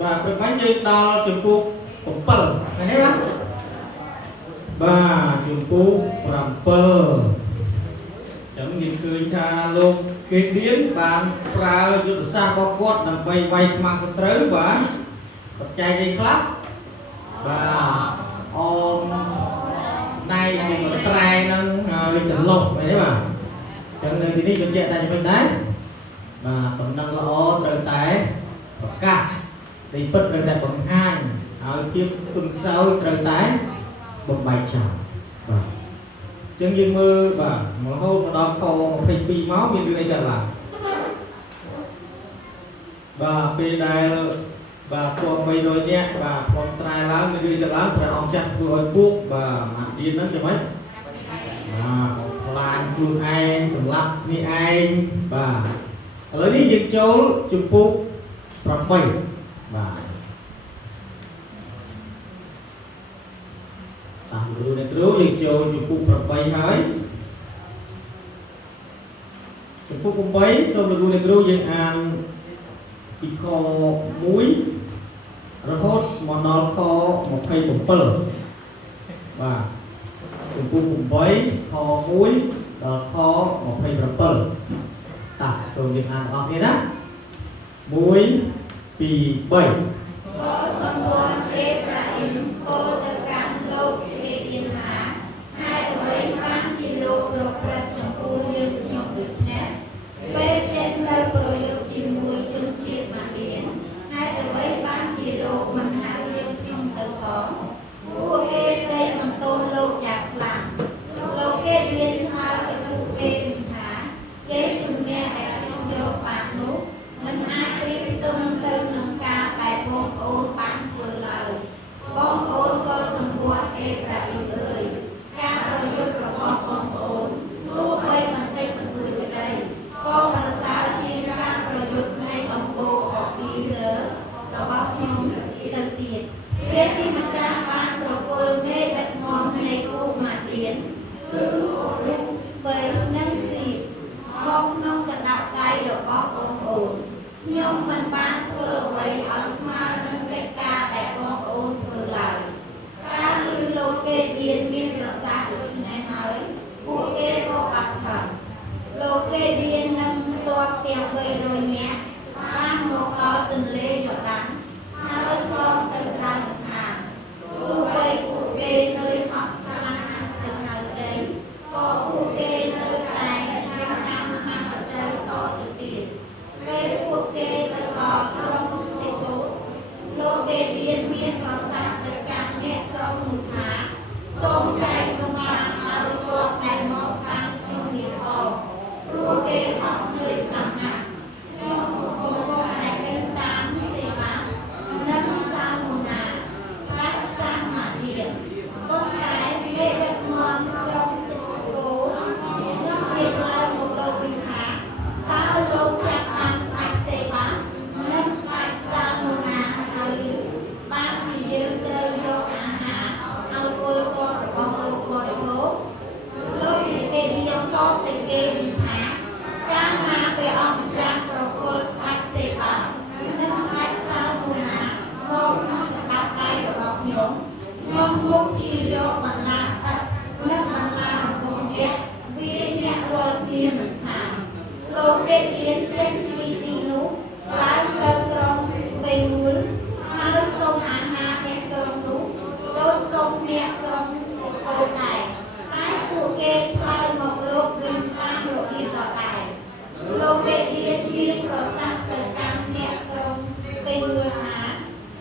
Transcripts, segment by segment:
và phần bánh dây đo trường phụ cũng bờ này đấy bác và trường phụ làm bờ chẳng nhìn cười tha luôn cái điến bạn ra được xa có quạt nằm vay vay mang sợi trớ và bật chai dây clap và ôm này thì một trai nó trận lộc vậy đấy mà chẳng nên thì đi chuẩn chạy tại mình đấy và phần năng lỗ trời tái và cả thì bật trời tại bằng hai ở tiếp tuần sau trời tái một bài chào và chân dương mơ và một hôm mà đó khâu một hình phi máu bên dưới đây trở lại và bên đây và tuần bây rồi nhé và con trai lắm bên dưới trở lắm phải ông chắc vừa thuốc và mặt điên lắm cho mấy làm chuông anh sầm lấp như anh và lấy đi những chỗ chụp phúc from bảy và tạm dừng để cứu những chỗ chụp phúc from bảy hơi chụp phúc from bảy xong rồi để cứu những anh bị kho muối rồi hốt món đó kho một cây bột phở và chụp phúc from bảy kho muối kho một cây bột phở tak so những anh ở đây đó muối pì bảy có sông con Ephraim cô từ cam lô về yên hà hai đôi mang chỉ lô pro prat trong cô như nhọc được nhé về trên nơi pro dục chỉ mùi chung chiết mà biển hai đôi mang chỉ lô mình hai dương trong từ đó cô kê xây bằng tôn lô chặt làm lô kê liên sao cái cô kê bình thả kế chung nghe đại trong vô bạn nút mình ai biết tung từ nâng ca tại bông ôn bán vừa lời bông ôn có sông qua Ephraim ơi ca rồi dục rồi bông ôn tu quay mình tích mình vừa về đây con là sao chi ra rồi dục này ông cô ở đi giờ rồi báo chung từ tiền để chi mà ra bán rồi cô mê đặt ngon này cô mà tiến cứ lúc với nâng xịt bông nông cả đạo tay rồi bông ôn nhưng mình bán vừa vậy ở smart nên cái ca đẹp bông ôn vừa lại ca lưu lô kê điên biên rồi xa của chị này hỏi cô kê vô ập thật lô kê điên nâng to kèo về rồi nhé bán một có từng lê cho đánh hai con từ ra một hàng cô quay cô kê nơi học khả năng từ nơi đây có cô kê nơi tài Việt Nam mang ở đây có từ tiền về quốc kê tới có trong xe số lô kê biên biên vào sang tới càng nét trong một tháng sông chạy công bằng ở có ngày một tháng trong nghiệp hồ lô kê học người nằm nặng nhưng cũng có ngày đến tám thì bán nâng sang một nà phát sang mà điện con cái mê đất ngon trong sự cố nhưng việc lại một đầu bình tháng ta lô chắc ăn sạch xe bán nâng sạch sang một nà ở bán thì dương trời vô ăn hả ở cô con rồi bóng lô cô rồi bố lô kê điên có tình kê bình tháng cha mà về ông trang rồi cô sạch xe bán nâng sạch sang một nà một nâng đọc tay rồi bọc nhốn nhưng một chi vô bằng là sạch nâng bằng là một công việc vì nhẹ rồi kia mình thảm lô kê điên trên đi đi nú lái lơ trong về núi hai sông hàng hà nè trong nú đôi sông nè trong cầu này hai của kê xoay một lô bình tam rồi đi vào tài lô kê điên điên rồi sang tới cam nè trong về núi hà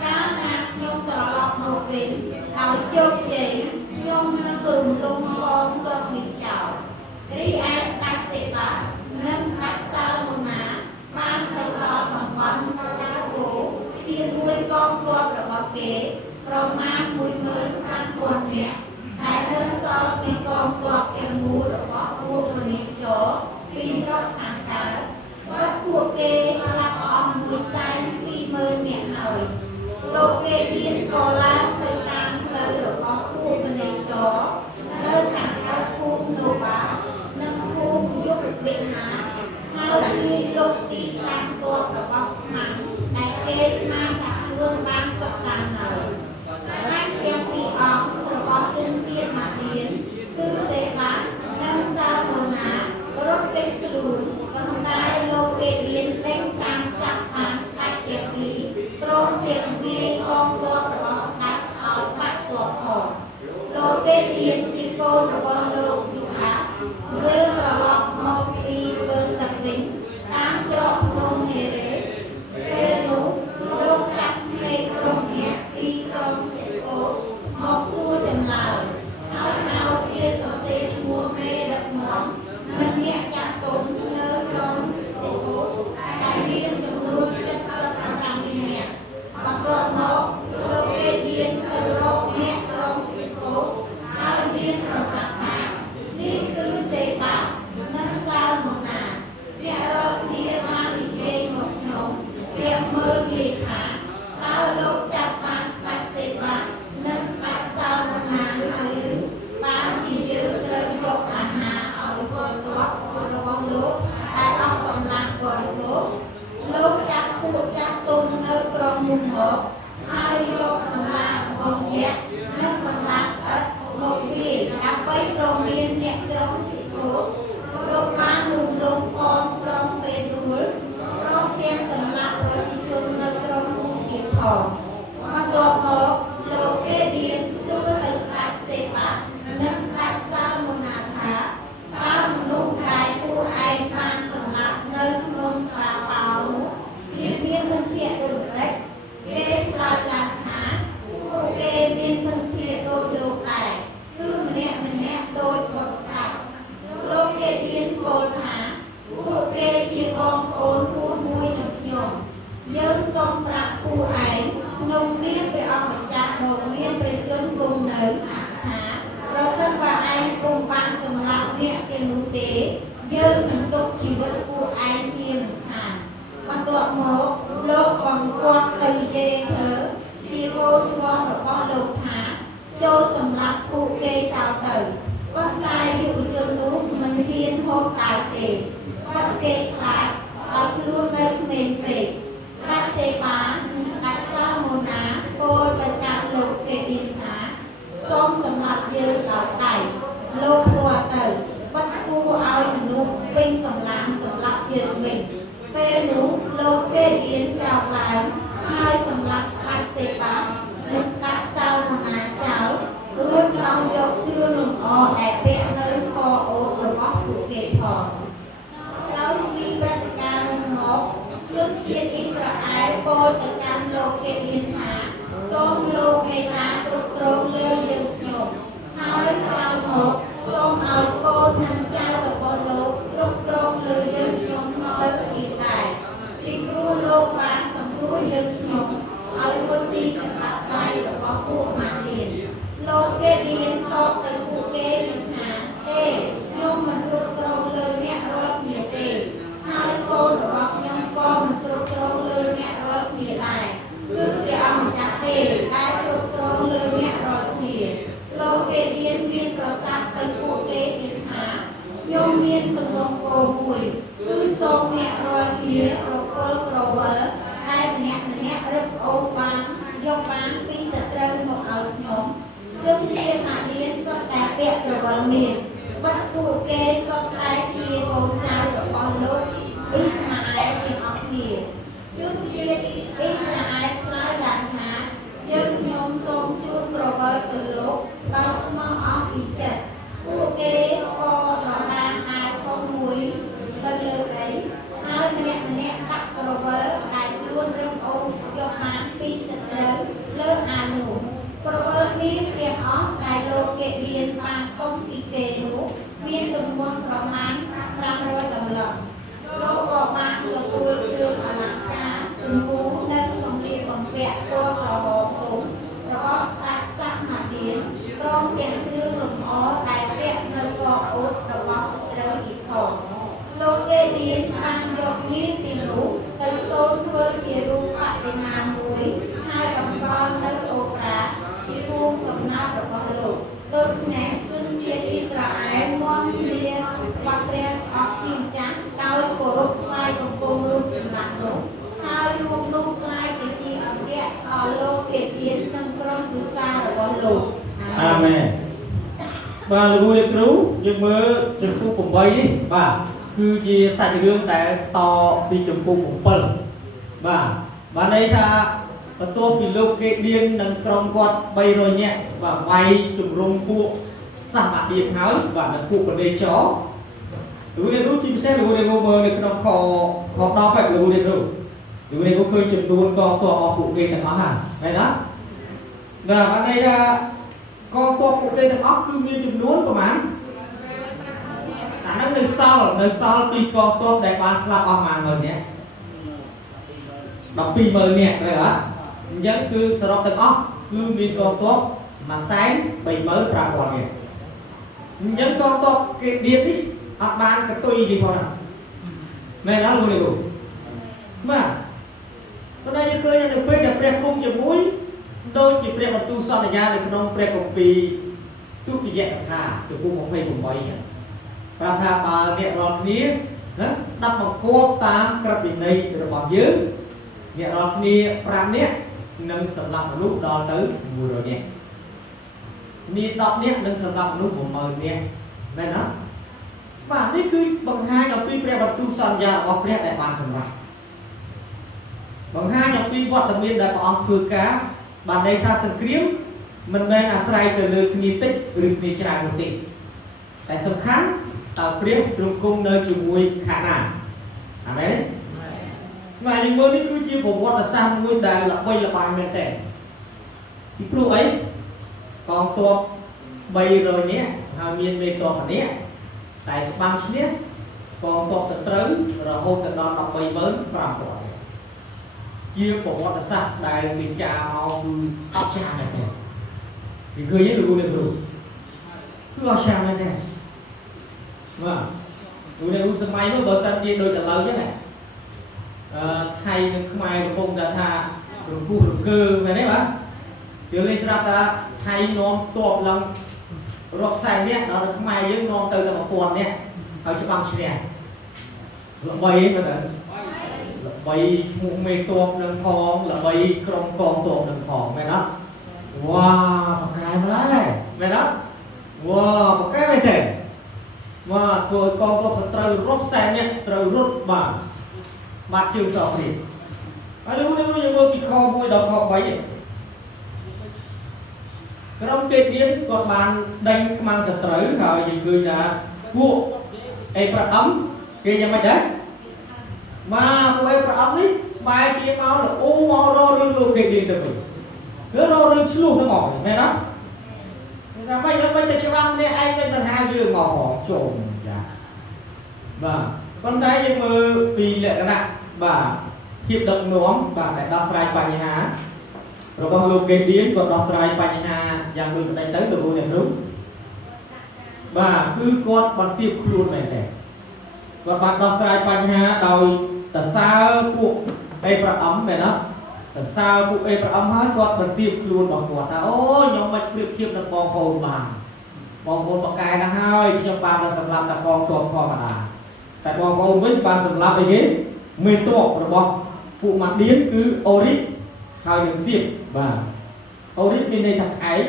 cá nạc nhông tỏ lọc một bình đầu chốt chỉ nhông nó cùng lung bóng trong miệng chảo ri ai sạch sẽ bà nâng sạch sao một nà mang tới đó bằng bóng đá gỗ thiên nuôi con qua rồi bọc kế rồi mang mùi mơn ăn buồn mẹ đại hơn sau khi con qua kèm mũ rồi bọc mua một niệm chỗ vì dốc thẳng tớ bất của kê là ông mùi xanh vì mơn mẹ hỏi lô kê điên có lắm tới tăng lời rồi bọc mua một niệm chỗ nơi thẳng tớ cung đồ báo nâng cung giúp viện hạ hao khi lô tí tăng tốt rồi bọc mặn đại kê mang cả hương និយាយថាតើលោកចាប់បានស្ដេចសេបានិងស្ដេចសោមណាហើយឬបានជាយើងត្រូវយកអាហារឲ្យពលទ័ពរបស់លោកដែលអស់កម្លាំងបរិភោគលោកចាក់ពួកចាក់ទុំនៅក្រុងនោះមកហើយយកបន្លារបស់យក្សនិងបន្លាស្អិតមកវាយដើម្បីប្រមានអ្នកក្រុងសិទ្ធោលោកបានរំលងផងក្រុងពេលដួលព្រមទាំងសម្លាប់ប្រជាជននៅក្រុងនោះទៀតផងបន្ទាប់មកលោកគេឌៀនសួរទៅស្ដេចសេបានិងស្ដេចសាលម៉ូណាថាតើមនុស្សដែលពួកឯងបានសម្លាប់នៅក្នុងបាបោនោះវាមានមិនភាកដូចម្ដេចគេឆ្លើយឡើងថាពួកគេមានមិនភាកដូចលោកដែរគឺម្នាក់ដូចបុត្រស្ដេចលោកគេឌៀនពោលថាពួកគេជាបងប្អូនពួកមួយនឹងខ្ញុំយើងសូមប្រាប់ពួកឯងក្នុងនាមព្រះអង្គម្ចាស់មកមានព្រះជន្មគង់នៅថាប្រសិនបើឯងពុំបានសម្លាប់អ្នកទាំងនោះទេយើងនឹងទុកជីវិតពួកឯងជាមិនខានបន្ទាប់មកលោកបង្គាប់ទៅយេធ្វើជាកូនច្បងរបស់លោកថាចូលសម្លាប់ពួកគេចោលទៅប៉ុន្តែយុវជននោះមិនហ៊ានហូបតែទេគាត់គេខ្លាចឲ្យខ្លួននៅក្មេងពេកស្ដេចសេបានិងស្ដេចសាលម៉ូណាពោលទៅកាន់លោកគេឌៀនថាសូមសម្លាប់យើងដោយដៃលោកព្រោះទៅបាត់គួរឲ្យមនុស្សពេញកម្លាំងសម្លាប់យើងវិញពេលនោះលោកគេឌៀនក្រោកឡើងហើយសម្លាប់ស្ដេចសេបានិងស្ដេចសាលម៉ូណាចោលរួចបានយកគ្រឿងលម្អដែលពាក់នៅកអូបរបស់ពួកគេផងក្រោយពីព្រឹត្តិការណ៍នោះមកជនជាតិអ៊ីស្រាអែលពោលទៅកាន់លោកគេឌៀនថាសូមលោកមេត្តាគ្រប់គ្រងលើយើងខ្ញុំហើយក្រោយមកសូមឲ្យកូននិងចៅរបស់លោកគ្រប់គ្រងលើយើងខ្ញុំទៅទៀតដែរពីព្រោះលោកបានសង្គ្រោះយើងខ្ញុំឲ្យរួចពីកណ្ដាប់ដៃរបស់ពួកម៉ាលៀនលោកគេឌៀនតបទៅពួកគេថាទេខ្ញុំមិនគ្រប់គ្រងលើអ្នករាល់គ្នាទេហើយកូនរបស់ខ្ញុំក៏មិនគ្រប់គ្រងលើអ្នករាល់គ្នាដែរគឺព្រះអង្គម្ចាស់ទេដែលគ្រប់គ្រងលើអ្នករាល់គ្នាលោកគេឌៀនមានប្រសាសន៍ទៅពួកគេទៀតថាខ្ញុំមានសំណុំពរមួយគឺសូមអ្នករាល់គ្នាប្រគល់ក្រវិលដែលម្នាក់រឹបអូសបានយកបានពីសត្រូវមកឲ្យខ្ញុំខ្ញុំជាម៉ាលៀនសុទ្ធតែពាក់ក្រវិលមានបាត់ពួកគេសុទ្ធតែជាកូនចៅរបស់លោកអ៊ីស្មាអែលទាំងអស់គ្នាជនជាតិអ៊ីស្រាអែលឆ្លើយឡើងថាយើងខ្ញុំសូមជូនក្រវិលទៅលោកដោយស្មោះអស់ពីចិត្តពួកគេក៏ប្រដានអាវធំមួយទៅលើដីហើយម្នាក់ដាក់ក្រវិលដែលខ្លួនរឹងអូនយកបានពីសត្រូវលើអាវនោះក្រវិលនេះទាំងអស់ដែលលោកគេឌៀនបានសុំពីគេនោះមានទម្ងន់ប្រមាណ500ដុល្លារលោកក៏បានទទួលគ្រឿងអលង្ការជំពូនិងសម្លៀកបំពាក់ពណ៌ក្រហមធំរបស់ស្ដេចសាម៉ាឌៀនព្រមទាំងគ្រឿងលម្អដែលពាក់នៅកអូតរបស់ស្ត្រីទៀតផងលោកគេឌៀនបានយកនាងទាំងនោះទៅសូនធ្វើជារូបបដិមាមួយហើយបង្កល់នៅអូប្រា ជាភូមិកំណើតរបស់លោកដូច្នេះជនជាតិអ៊ីស្រាអែលនាំគ្នាបាត់ព្រះអស់ជាម្ចាស់ដោយគោរពថ្វាយបង្គំរូបចម្លាក់នោះហើយរូបនោះក្លាយទៅជាអគ្គដល់លោកគេឌៀននិងក្រុមគ្រួសាររបស់លោកអាមែនបាទលោកគ្រូយើងមើលចំពោះ8នេះបាទគឺជាសាច់រឿងដែលតពីចំពោះ7បាទន័យថាបន្ទាប់ពីលោកគេឌៀននិងក្រុមគាត់300នាក់បាទវាយជំរុំពួកសាម៉ាឌៀនហើយបាទនិងពួកបណ្ដេចលោកគ្រូជាពិសេសលោកគ្រូមើលនៅក្នុងខ10ហ្នឹងលោកគ្រូឃើញចំនួនកងទ័ពរបស់ពួកគេទាំងអស់ហើយមែនទេបាទន័យថាកងទ័ពពួកគេទាំងអស់គឺមានចំនួនប្រហែលអាហ្នឹងនៅសល់ពីកងទ័ពដែលបានស្លាប់អស់ប្រហែល10000នាក់120,000នាក់ត្រូវអត់អញ្ចឹងគឺសរុបទាំងអស់គឺមានកងទ័ព135,000នាក់អញ្ចឹងកងទ័ពគេឌៀននេះអត់បានកតុយទេផងមែនអត់លោកគ្រូបាទប៉ុន្តែយើង ឃើញនៅពេលដែលព្រះគុំជាមួយដូចជាព្រះបន្ទូលសន្យានៅក្នុងព្រះគម្ពីរទុតិយកថាចំពោះ28ហ្នឹងប្រាប់ថាបើអ្នករាល់គ្នាណាស្ដាប់បង្គាប់តាមក្រឹតវិន័យរបស់យើងអ្នករាល់គ្នា5នាក់នឹងសម្លាប់មនុស្សដល់ទៅ100នាក់មាន10នាក់នឹងសម្លាប់មនុស្ស10000នាក់មែនទេបាទនេះគឺបង្ហាញអំពីព្រះបន្ទូលសន្យារបស់ព្រះដែលបានសម្រេចបង្ហាញអំពីវត្តមានដែលព្រះអង្គធ្វើការបានន័យថាសង្គ្រាមមិនមែនអាស្រ័យទៅលើគ្នាតិចឬគ្នាច្រើននោះទេតែសំខាន់តើព្រះទ្រង់គង់នៅជាមួយខាងណាអាមែនបាទយើងមើលនេះគឺជាប្រវត្តិសាស្ត្រមួយដែលល្បីល្បាញមែនទែនពីព្រោះអីកងទ័ព300នាក់ហើយមានមេទ័ពម្នាក់តែច្បាំងឈ្នះកងទ័ពសត្រូវរហូតដល់ 135,000 ជាប្រវត្តិសាស្ត្រដែលមានចារមកគឺអស្ចារ្យមែនទេពីឃើញទេលោកអ្នកគ្រូគឺអស្ចារ្យមែនទេបាទលោកអ្នកគ្រូសម័យនោះបើសិនជាដូចឥឡូវចឹងណាថៃនិងខ្មែរកំពុងតែថារង្គោះរង្គើមែនទេបាទយើងលេងស្រាប់ថាថៃនាំទ័ពឡើងរាប់សែននាក់ដល់ខ្មែរយើងនាំទៅតែ 1000 នាក់ហើយច្បាំងឈ្នះល្បីទេបាទល្បីឈ្មោះមេទ័ពនឹងផងល្បីក្រុមកងទ័ពនឹងផងមែនទេវ៉ាបកកែម្ល៉េះមែនទេវ៉ាបកកែមែនទេវ៉ាធ្វើឲ្យកងទ័ពសត្រូវរាប់សែននាក់ត្រូវរត់បាត់ជើងសោកនេះហើយលោកនេះយើងមើលពីខ1ដល់ខ3ក្រុមគេទៀនគាត់បានដេញខ្មាំងសត្រូវហើយយើងឃើញថាពួកអេប្រាអឹមគេយ៉ាងម៉េចដែរបាទពួកអេប្រាអឹមនេះបែរជាមកអូមករករឿងលោកគេទៀនទៅវិញគឺរករឿងឆ្លោះទៅមកមែនទេថាមិនទៅច្បាំងនេះឯងមានបញ្ហាយើងមកហងជុំចាបាទប៉ុន្តែយើងមើលពីលក្ខណៈបាទភាពដឹកនាំបាទដែលដោះស្រាយបញ្ហារបស់លោកគេទៀនគាត់ដោះស្រាយបញ្ហាយ៉ាងដូចប្តីទៅលោកអ្នកគ្រូបាទគឺគាត់បន្ទាបខ្លួនមែនទេគាត់បានដោះស្រាយបញ្ហាដោយតសើពួកអេប្រាអឹមមែនទេតសើពួកអេប្រាអឹមហើយគាត់បន្ទាបខ្លួនរបស់គាត់ថាអូខ្ញុំមិនប្រៀបធៀបនឹងបងប្អូនបានបងប្អូនបកកែណាស់ហើយខ្ញុំបានតែសម្រាប់តែកងទ័ពធម្មតាតែបងប្អូនវិញបានសម្រាប់អីគេមេទ័ពរបស់ពួកម៉ាឌៀនគឺអូរិចហើយនឹងសៀបបាទអូរិចមានន័យថាក្អែក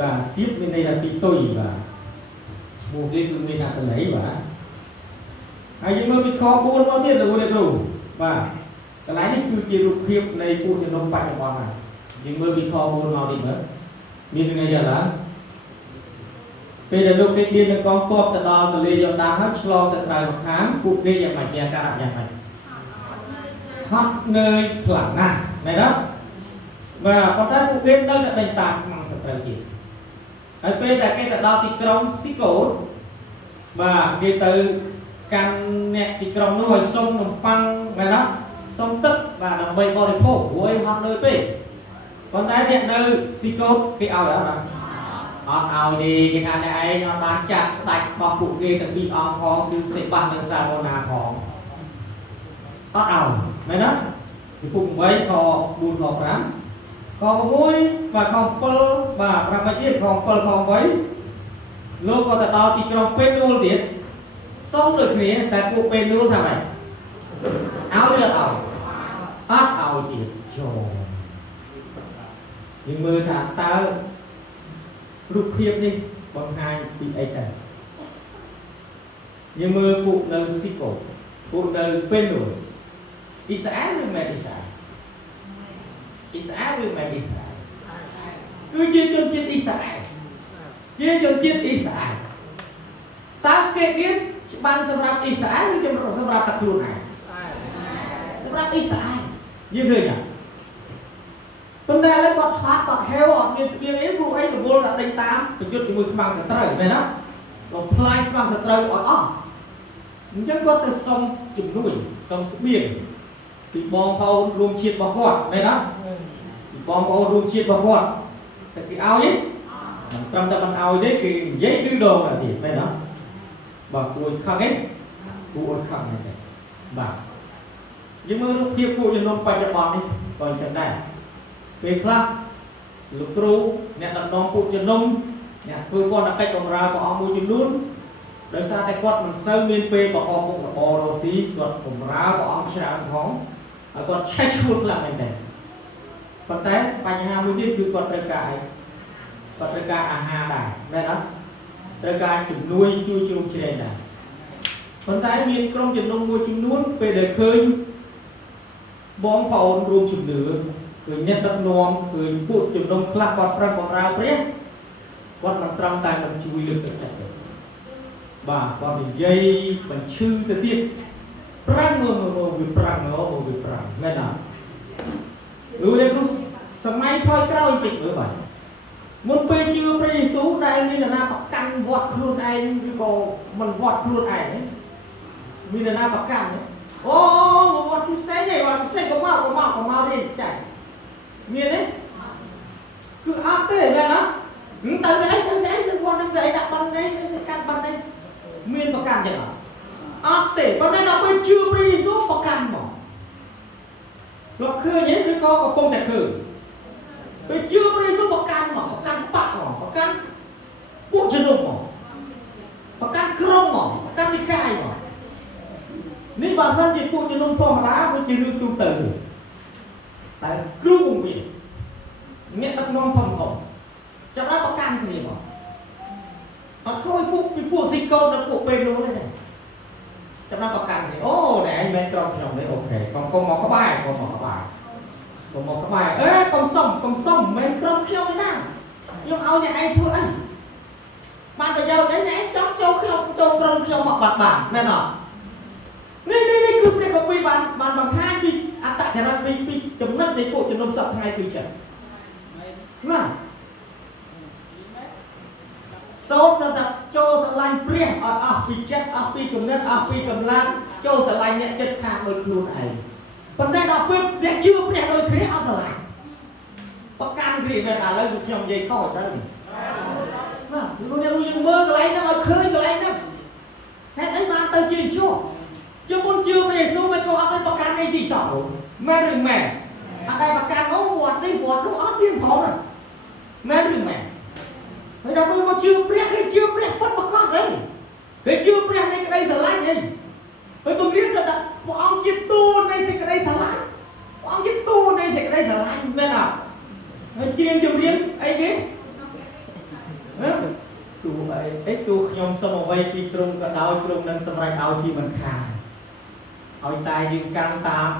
បាទសៀបមានន័យថាទីទុយបាទឈ្មោះគេគឺមានអត្ថន័យបាទហើយយើងមើលពីខ4មកទៀតលោកអ្នកគ្រូបាទកន្លែងនេះគឺជារូបភាពនៃពួកជំនុំបច្ចុប្បន្នហើយយើងមើលពីខ4មកទៀតមើលមានន័យយ៉ាងណាពេលដែលលោកគេទៀននឹងកងទ័ពទៅដល់ទន្លេយ៉ូដានហើយឆ្លងទៅក្រៅមកខាងពួកគេយ៉ាងម៉េចមានការយ៉ាងម៉េចហត់នឿយខ្លាំងណាស់មែនទេបាទប៉ុន្តែពួកគេនៅតែដេញតាមខ្មាំងសត្រូវទៀតហើយពេលដែលគេទៅដល់ទីក្រុងស៊ីកូតបាទគេទៅកាន់អ្នកទីក្រុងនោះឲ្យសុំនំប៉័ងមែនទេសុំទឹកបាទដើម្បីបរិភោគព្រោះហត់នឿយពេកប៉ុន្តែអ្នកនៅស៊ីកូតគេឲ្យអត់បាទអត់ឲ្យទេគេថាអ្នកឯងអត់បានចាត់ស្ដេចរបស់ពួកគេទាំងពីរអង្គផងគឺសេបាសនិងសាវណាផងអត់ឲ្យមែនទេពីពុក8ខ4ខ5ខ6បាទខ7បាទ5ទៀតខ7ខ8លោកក៏ទៅដល់ទីក្រុងពេនូលទៀតសុំដូចគ្នាតែពួកពេនូលថាម៉េចឲ្យឬអត់ឲ្យទៀតចូលយើងមើលថាតើរូបភាពនេះបង្ហាញពីអីទៅយើងមើលពួកនៅស៊ីកូពួកនៅពេនូលអ៊ីស្រាអែលឬមិនអ៊ីស្រាអែលឬមិនអ៊ីស្រាអែលគឺជាជនជាតិអ៊ីស្រាអែលជាជនជាតិអ៊ីស្រាអែលតើគេមានច្បាំងសម្រាប់អ៊ីស្រាអែលឬសម្រាប់តែខ្លួនឯងសម្រាប់អ៊ីស្រាអែលយើងឃើញទេប៉ុន្តែឥឡូវគាត់ខ្លាចគាត់ហេវអត់មានស្បៀងអីព្រោះអីរវល់តែដេញតាមប្រយុទ្ធជាមួយខ្មាំងសត្រូវមែនទេបំផ្លាញខ្មាំងសត្រូវអត់អស់អញ្ចឹងគាត់ទៅសុំជំនួយសុំស្បៀងពីបងប្អូនរួមជាតិរបស់គាត់មែនទេពីបងប្អូនរួមជាតិរបស់គាត់តែគេឲ្យទេមិនត្រឹមតែមិនឲ្យទេគេនិយាយគឺដងតែទៀតមែនទេបាទគួរខឹងទេគួរខឹងទេបាទយើងមើលរូបភាពពួកជំនុំបច្ចុប្បន្ននេះ coi chân đây về khác lục cru nè đặt nón phụ chân nông nè cứ con là cách còn ra của ông mua chân luôn đời xa tay quạt mình sâu miên phê của ông cũng là bò đồ xí quạt cũng ra của ông sẽ làm hóng còn chạy chuột là mình này còn thế bài nhà mua tiếp cứ quạt trời cài à hà đài đây đó trời cài chụp nuôi chui chung trên này còn thế miên trong chân nông mua chân luôn về đời khơi bóng phao rùm chụp nửa người nhận đất nôm người bụt chụp nông khắc quạt răng quạt rau đấy quạt bằng trăm tay bằng chui lưỡi tự chạy bà còn mình dây bằng chư tự tiết prang mơ vì prang nó vì prang nghe nào đây cũng sớm mai thôi cái đâu chỉnh nữa vậy muốn bê chưa bê số đây như là na bạc căn vọt luôn anh vì có mình vọt luôn ảnh vì là na bạc căn ô vọt cái xe này vọt cái xe có mau đi chạy miền đấy cứ áp thế này đó tới cái từ con đến dậy đặt bắn đấy sẽ căn bắn đấy miền bạc căn vậy áp thế bắn đấy nó bê chưa bê số bạc căn mà nó khơi nhé nó có công đẹp khơi bây chưa bê số bạc căn mà bạc căn bạc mà bạc căn bộ chân đồng mà bạc căn krong mà bạc căn đi cài mà nếu bà dân chỉ bộ chân đồng phong đá với chỉ được tu tử tại cứ cùng việc nghe tắc non phong khổng trong đó bạc căn thì mà mà thôi bộ sinh công nó bộ bê luôn đấy này trong đó bạc căn thì ô để anh bên trong đấy ok còn một cái bài còn một cái bài ê con sông bên trong khiêu thế nào nhưng ao nhà anh thua anh bạn bây giờ đấy nãy chóng sâu khiêu trong khiêu mặc bản này nọ đây cứ đây có bị bạn bằng hai bị tại thế nào bị chấm nứt đấy bộ chấm nông sọt hai bị chật mà số sẽ đặt cho sẽ lanh priê bị chết bị cầm nứt bị cầm lan cho sẽ lanh nhận chất khác đôi luôn này vấn đề là biết để chưa biết đôi khi áo sợ lạnh có can gì về lấy được trong dây khó cho mình luôn luôn mơ cái lấy nó khơi cái lấy nó hết ấy mà tao chưa chưa muốn chưa về số mấy cô áo bạc can đây chỉ sợ mẹ đừng mẹ ở đây bạc can nó quạt nó áo tiên pháo rồi mẹ đừng mẹ phải đâu mà chưa biết bắt bạc con đấy cái chưa biết đây sợ lạnh ấy với tôi biết sao đặt ông chỉ tu này sẽ cái đây sợ lạnh ông chỉ tu này sẽ cái đây sợ lạnh bên nào chiên chồng riêng ai biết tu ấy tu nhom sông vây pi trung cả đào trung đang sông rai đào chi mình khai hỏi tai dương căng ta